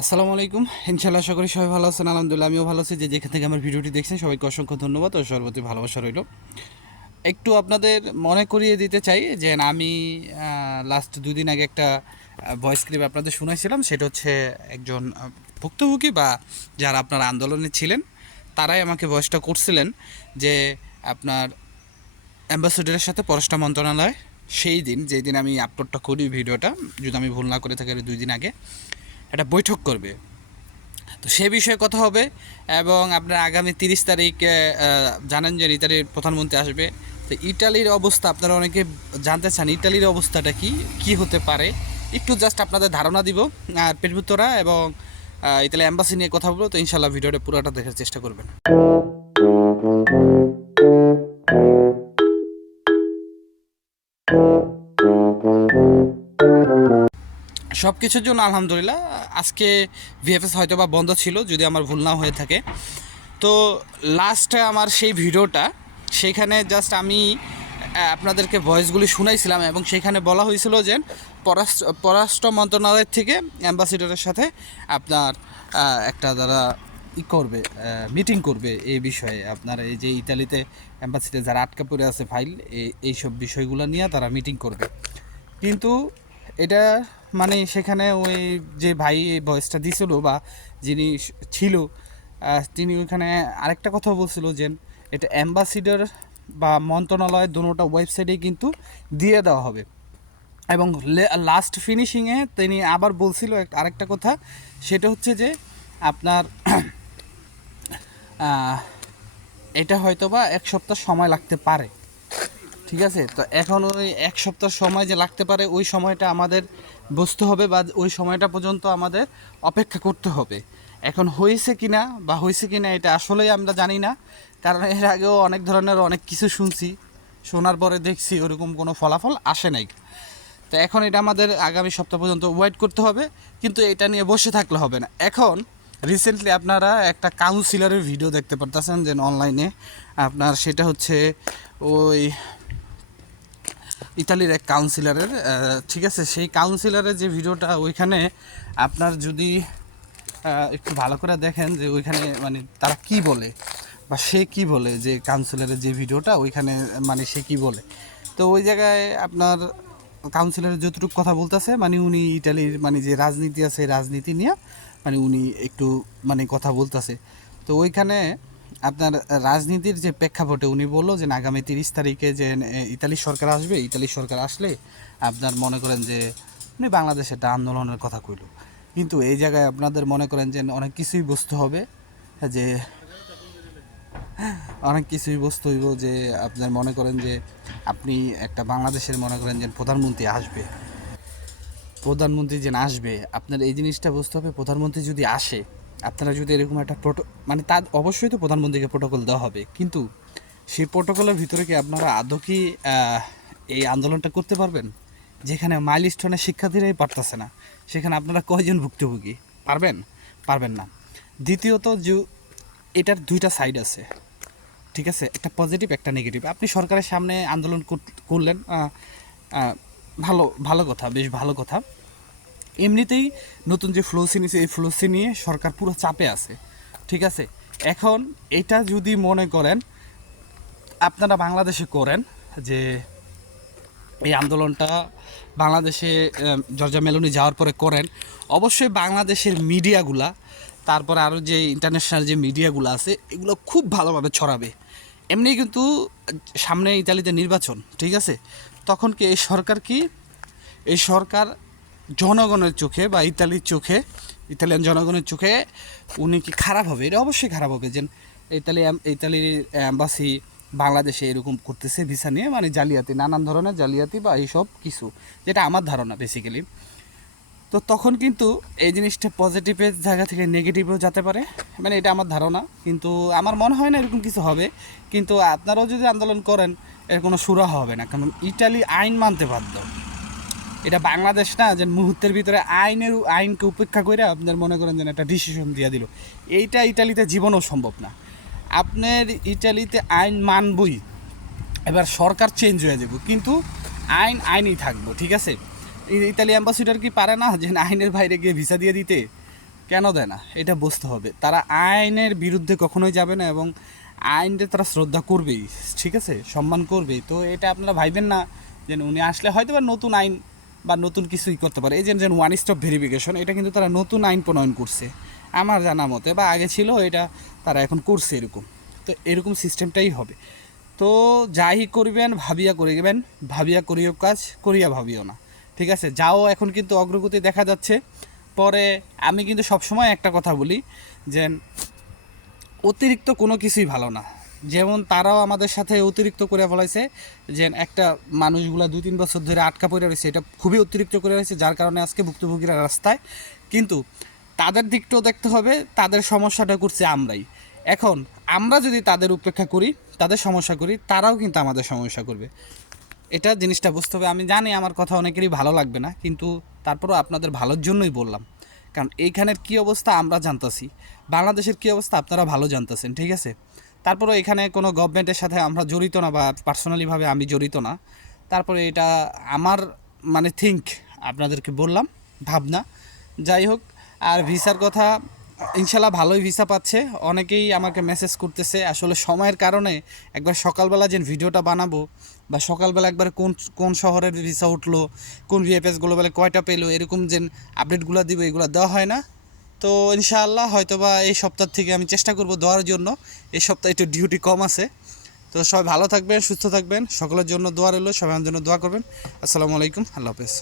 আসসালামু আলাইকুম। ইনশাআল্লাহ আশা করি সবাই ভালো আছেন। আলহামদুলিল্লাহ আমিও ভালো আছি। যে যেখান থেকে আমার ভিডিওটি দেখছেন সবাইকে অসংখ্য ধন্যবাদ ও সর্বতি ভালোবাসা রইল। একটু আপনাদের মনে করিয়ে দিতে চাই যে আমি লাস্ট 2 দিন আগে একটা ভয়েস ক্লিপ আপনাদের শুনাইছিলাম। সেটা হচ্ছে একজন ভুক্তভোগী বা যারা আপনার আন্দোলনে ছিলেন তারাই আমাকে ভয়েসটা করছিলেন যে আপনার অ্যাম্বাসেডরের সাথে পররাষ্ট্র মন্ত্রণালয় সেই দিন যেই দিন আমি আপলোডটা করি ভিডিওটা, যদি আমি ভুল না করে থাকি 2 দিন আগে একটা বৈঠক করবে। তো সে বিষয়ে কথা হবে এবং আপনার আগামী 30 তারিখ জানেন যে ইতালির প্রধানমন্ত্রী আসবে। তো ইটালির অবস্থা আপনারা অনেকে জানতে চান, ইটালির অবস্থাটা কি হতে পারে, একটু জাস্ট আপনাদের ধারণা দিব আর পেটভুতরা এবং ইতালি অ্যাম্বাসি নিয়ে কথা বলবো। তো ইনশাল্লাহ ভিডিওটা পুরোটা দেখার চেষ্টা করবেন। সব কিছুর জন্য আলহামদুলিল্লাহ। আজকে ভিএফএস হয়তো বা বন্ধ ছিল যদি আমার ভুল না হয়ে থাকে। তো লাস্টে আমার সেই ভিডিওটা, সেইখানে জাস্ট আমি আপনাদেরকে ভয়েসগুলি শুনাইছিলাম এবং সেইখানে বলা হয়েছিল যে পররাষ্ট্র মন্ত্রণালয়ের থেকে অ্যাম্বাসিডরের সাথে আপনার একটা যারা করবে, মিটিং করবে এই বিষয়ে। আপনার এই যে ইতালিতে অ্যাম্বাসিতে যারা আটকা পড়ে আছে ফাইল, এইসব বিষয়গুলো নিয়ে তারা মিটিং করবে। কিন্তু এটা মানে সেখানে ওই যে ভাই এই ভয়েসটা দিছিল বা যিনি ছিল তিনি ওইখানে আরেকটা কথা বলছিল যে এটা অ্যাম্বাসিডর বা মন্ত্রণালয় দোনোটা ওয়েবসাইটেই কিন্তু দিয়ে দেওয়া হবে। এবং লাস্ট ফিনিশিংয়ে তিনি আবার বলছিল আরেকটা কথা, সেটা হচ্ছে যে আপনার এটা হয়তো বা 1 সপ্তাহ সময় লাগতে পারে। ঠিক আছে, তো এখন ওই 1 সপ্তাহ সময় যে লাগতে পারে ওই সময়টা আমাদের বুঝতে হবে বা ওই সময়টা পর্যন্ত আমাদের অপেক্ষা করতে হবে। এখন হয়েছে কি না বা হয়েছে কি না এটা আসলেই আমরা জানি না, কারণ এর আগেও অনেক ধরনের অনেক কিছু শুনছি, শোনার পরে দেখছি ওরকম কোনো ফলাফল আসে নাই। তো এখন এটা আমাদের আগামী সপ্তাহ পর্যন্ত ওয়েট করতে হবে, কিন্তু এটা নিয়ে বসে থাকলে হবে না। এখন রিসেন্টলি আপনারা একটা কাউন্সিলরের ভিডিও দেখতে পারতেছেন যে অনলাইনে আপনার, সেটা হচ্ছে ওই ইতালির এক কাউন্সিলরের, ঠিক আছে, সেই কাউন্সিলরের যে ভিডিওটা ওইখানে আপনার যদি একটু ভালো করে দেখেন যে ওইখানে মানে তারা কি বলে বা সে কি বলে, যে কাউন্সিলরের যে ভিডিওটা ওইখানে মানে সে কি বলে। তো ওই জায়গায় আপনার কাউন্সিলরের যতটুকু কথা বলতেছে মানে উনি ইটালির মানে যে রাজনীতি আছে রাজনীতি নিয়ে মানে উনি একটু মানে কথা বলতেছে। তো ওইখানে আপনার রাজনীতির যে প্রেক্ষাপটে উনি বললো যে আগামী 30 তারিখে যে ইতালি সরকার আসবে, ইতালি সরকার আসলে আপনার মনে করেন যে উনি বাংলাদেশে একটা আন্দোলনের কথা কইল। কিন্তু এই জায়গায় আপনাদের মনে করেন যে অনেক কিছুই বুঝতে হবে, যে অনেক কিছুই বুঝতে হইব যে আপনার মনে করেন যে আপনি একটা বাংলাদেশের মনে করেন যে প্রধানমন্ত্রী আসবে, প্রধানমন্ত্রী যে আসবে আপনার এই জিনিসটা বুঝতে হবে। প্রধানমন্ত্রী যদি আসে, আপনারা যদি এরকম একটা মানে তার অবশ্যই তো প্রধানমন্ত্রীকে প্রোটোকল দেওয়া হবে, কিন্তু সেই প্রোটোকলের ভিতরে কি আপনারা আদৌ কি এই আন্দোলনটা করতে পারবেন? যেখানে মাইলস্টোনের শিক্ষার্থীরাই পারতেছে না, সেখানে আপনারা কয়জন ভুক্তভোগী? পারবেন? পারবেন না। দ্বিতীয়ত যে এটার দুইটা সাইড আছে, ঠিক আছে, একটা পজিটিভ একটা নেগেটিভ। আপনি সরকারের সামনে আন্দোলন করলেন, ভালো ভালো কথা, বেশ ভালো কথা। এমনিতেই নতুন যে ফ্লোসি নিয়েছে এই ফ্লোসি নিয়ে সরকার পুরো চাপে আছে, ঠিক আছে। এখন এটা যদি মনে করেন আপনারা বাংলাদেশে করেন, যে এই আন্দোলনটা বাংলাদেশে জর্জা মেলোনি যাওয়ার পরে করেন, অবশ্যই বাংলাদেশের মিডিয়াগুলা, তারপরে আরও যে ইন্টারন্যাশনাল যে মিডিয়াগুলো আছে এগুলো খুব ভালোভাবে ছড়াবে। এমনি কিন্তু সামনে ইতালিতে নির্বাচন, ঠিক আছে, তখন কি এই সরকার এই সরকার জনগণের চোখে বা ইতালির চোখে, ইতালিয়ান জনগণের চোখে উনি কি খারাপ হবে? এটা অবশ্যই খারাপ হবে যে ইতালির অ্যাম্বাসি বাংলাদেশে এরকম করতেছে ভিসা নিয়ে, মানে জালিয়াতি, নানান ধরনের জালিয়াতি বা এইসব কিছু, যেটা আমার ধারণা বেসিক্যালি। তো তখন কিন্তু এই জিনিসটা পজিটিভের জায়গা থেকে নেগেটিভও যেতে পারে, মানে এটা আমার ধারণা। কিন্তু আমার মনে হয় না এরকম কিছু হবে। কিন্তু আপনারাও যদি আন্দোলন করেন এর কোনো সুরাহা হবে না, কারণ ইটালি আইন মানতে বাধ্য। এটা বাংলাদেশ না যে মুহূর্তের ভিতরে আইনকে উপেক্ষা করে আপনার মনে করেন যেন একটা ডিসিশন দিয়ে দিল, এইটা ইটালিতে জীবনও সম্ভব না। আপনার ইটালিতে আইন মানবই, এবার সরকার চেঞ্জ হয়ে যাব কিন্তু আইনই থাকবো, ঠিক আছে। ইতালি অ্যাম্বাসিডার কি পারে না যে আইনের বাইরে গিয়ে ভিসা দিয়ে দিতে? কেন দেয় না এটা বুঝতে হবে। তারা আইনের বিরুদ্ধে কখনোই যাবে না এবং আইনকে তারা শ্রদ্ধা করবেই, ঠিক আছে, সম্মান করবেই। তো এটা আপনারা ভাইবেন না যে উনি আসলে হয়তো বা নতুন আইন বা নতুন কিছুই করতে পারে। এই যে ওয়ান স্টপ ভেরিফিকেশন, এটা কিন্তু তারা নতুন আইন প্রণয়ন করছে আমার জানা মতে, বা আগে ছিল, এটা তারা এখন করছে এরকম। তো এরকম সিস্টেমটাই হবে। তো যাই করবেন ভাবিয়া করিবেন, ভাবিয়া করিও কাজ, করিয়া ভাবিও না, ঠিক আছে। যাও এখন কিন্তু অগ্রগতি দেখা যাচ্ছে। পরে আমি কিন্তু সবসময় একটা কথা বলি যে অতিরিক্ত কোনো কিছুই ভালো না। যেমন তারাও আমাদের সাথে অতিরিক্ত করে ফেলাইছে, যে একটা মানুষগুলা 2-3 বছর ধরে আটকা পড়ে রয়েছে, এটা খুবই অতিরিক্ত করে রয়েছে, যার কারণে আজকে ভুক্তভোগীরা রাস্তায়। কিন্তু তাদের দিকটাও দেখতে হবে, তাদের সমস্যাটা করছে আমরাই। এখন আমরা যদি তাদের উপেক্ষা করি, তাদের সমস্যা করি, তারাও কিন্তু আমাদের সমস্যা করবে। এটা জিনিসটা বুঝতে হবে। আমি জানি আমার কথা অনেকেরই ভালো লাগবে না, কিন্তু তারপরেও আপনাদের ভালোর জন্যই বললাম। কারণ এইখানের কী অবস্থা আমরা জানতাছি, বাংলাদেশের কী অবস্থা আপনারা ভালো জানতেছেন, ঠিক আছে। তারপরে এখানে কোনো গভর্নমেন্টের সাথে আমরা জড়িত না, বা পার্সোনালিভাবে আমি জড়িত না। তারপরে এটা আমার মানে থিঙ্ক, আপনাদেরকে বললাম, ভাবনা। যাই হোক, আর ভিসার কথা, ইনশাল্লাহ ভালোই ভিসা পাচ্ছে। অনেকেই আমাকে মেসেজ করতেছে, আসলে সময়ের কারণে একবার সকালবেলা যে ভিডিওটা বানাবো, বা সকালবেলা একবার কোন কোন শহরের ভিসা উঠলো, কোন ভিএফএস গ্লোবালে কয়টা পেলো, এরকম যে আপডেটগুলো দিব, এগুলো দেওয়া হয় না। তো ইনশাআল্লাহ হয়তোবা এই সপ্তাহ থেকে আমি চেষ্টা করব দেওয়ার জন্য। এই সপ্তাহে একটু ডিউটি কম আছে। তো সবাই ভালো থাকবেন, সুস্থ থাকবেন, সকলের জন্য দোয়া রইল, সবাই আমার জন্য দোয়া করবেন। আসসালামু আলাইকুম, আল্লাহ হাফেজ।